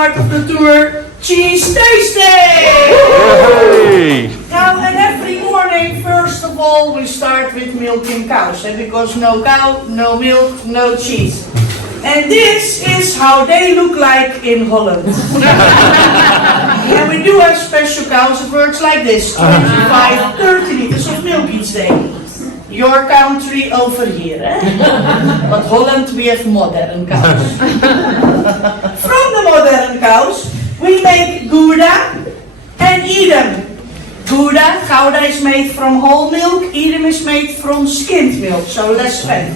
part of the tour, cheese tasting! Now, and every morning, first of all, we start with milking cows, because no cow, no milk, no cheese. And this is how they look like in Holland. And we do have special cows, it works like this, 25, 30 liters of milk each day. Your country over here, But Holland, we have modern cows. From the modern cows, we make gouda and edam. Gouda is made from whole milk, edam is made from skimmed milk, so less fat.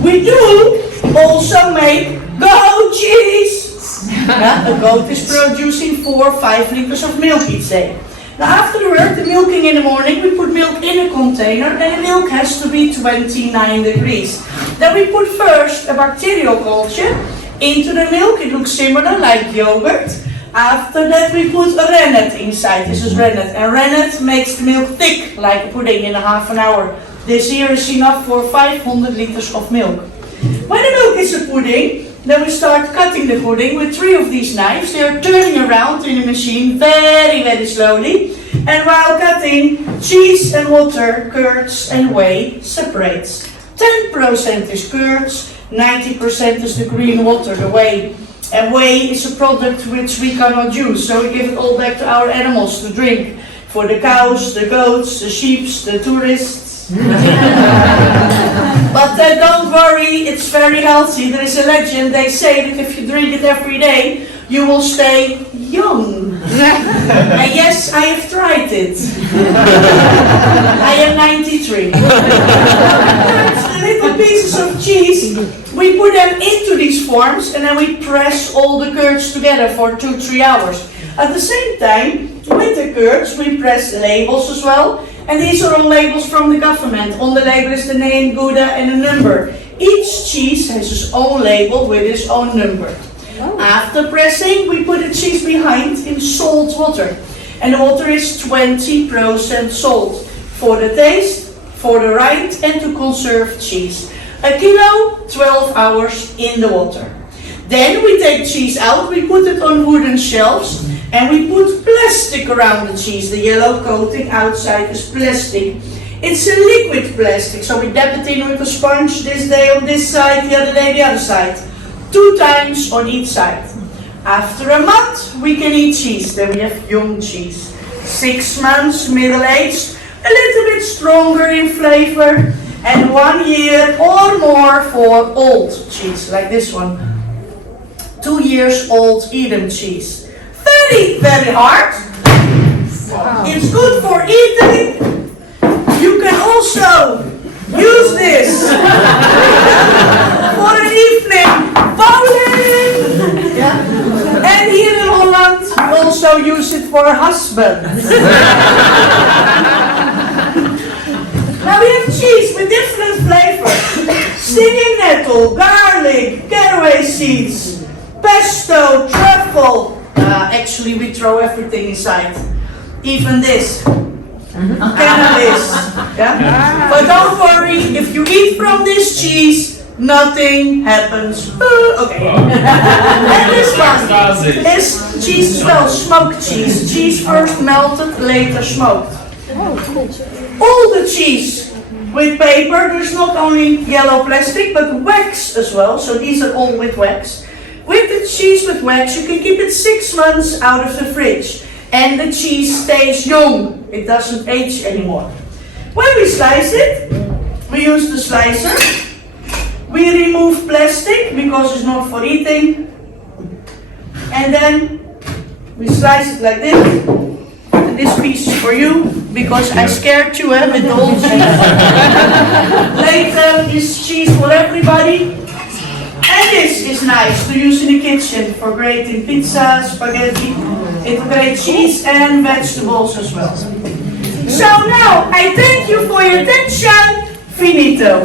We do also make goat cheese. A goat is producing 4 or 5 liters of milk each day. Now afterward, the milking in the morning, we put milk in a container and the milk has to be 29 degrees. Then we put first a bacterial culture into the milk. It looks similar like yogurt. After that we put a rennet inside. This is rennet. And rennet makes the milk thick like pudding in a half an hour. This here is enough for 500 liters of milk. When the milk is a pudding, then we start cutting the pudding with 3 of these knives. They are turning around in the machine very, very slowly. And while cutting, cheese and water, curds and whey separates. 10% is curds, 90% is the green water, the whey. And whey is a product which we cannot use, so we give it all back to our animals to drink. For the cows, the goats, the sheep, the tourists. But don't worry, it's very healthy. There is a legend, they say that if you drink it every day, you will stay young. And yes, I have tried it. I am 93. The little pieces of cheese, we put them into these forms and then we press all the curds together for 2-3 hours. At the same time, with the curds, we press labels as well. And these are all labels from the government. On the label is the name, gouda and a number. Each cheese has its own label with its own number. Oh. After pressing, we put the cheese behind in salt water. And the water is 20% salt. For the taste, for the rind and to conserve cheese. A kilo, 12 hours in the water. Then we take cheese out, we put it on wooden shelves. And we put plastic around the cheese. The yellow coating outside is plastic. It's a liquid plastic, so we dab it in with a sponge this day on this side, the other day the other side. 2 times on each side. After a month, we can eat cheese. Then we have young cheese. 6 months, middle-aged, a little bit stronger in flavor. And 1 year or more for old cheese, like this one. 2 years old Edam cheese. Very, very hard. It's good for eating. You can also use this for an evening bowling. Yeah. And here in Holland, we also use it for husbands. Now we have cheese with different flavors. Singing nettle, garlic, caraway seeds, pesto, truffle. Actually, we throw everything inside, even this, cannabis. Yeah? But don't worry, if you eat from this cheese, nothing happens. Okay. And this one is cheese as well, smoked cheese. Cheese first melted, later smoked. All the cheese with paper. There's not only yellow plastic, but wax as well. So these are all with wax. With the cheese with wax, you can keep it 6 months out of the fridge. And the cheese stays young. It doesn't age anymore. When we slice it, we use the slicer. We remove plastic because it's not for eating. And then we slice it like this. And this piece is for you, because I scared you with the whole cheese. Later, this cheese for everybody. And this is nice to use in the kitchen for grating pizza, spaghetti. It will grate cheese and vegetables as well. So now, I thank you for your attention. Finito.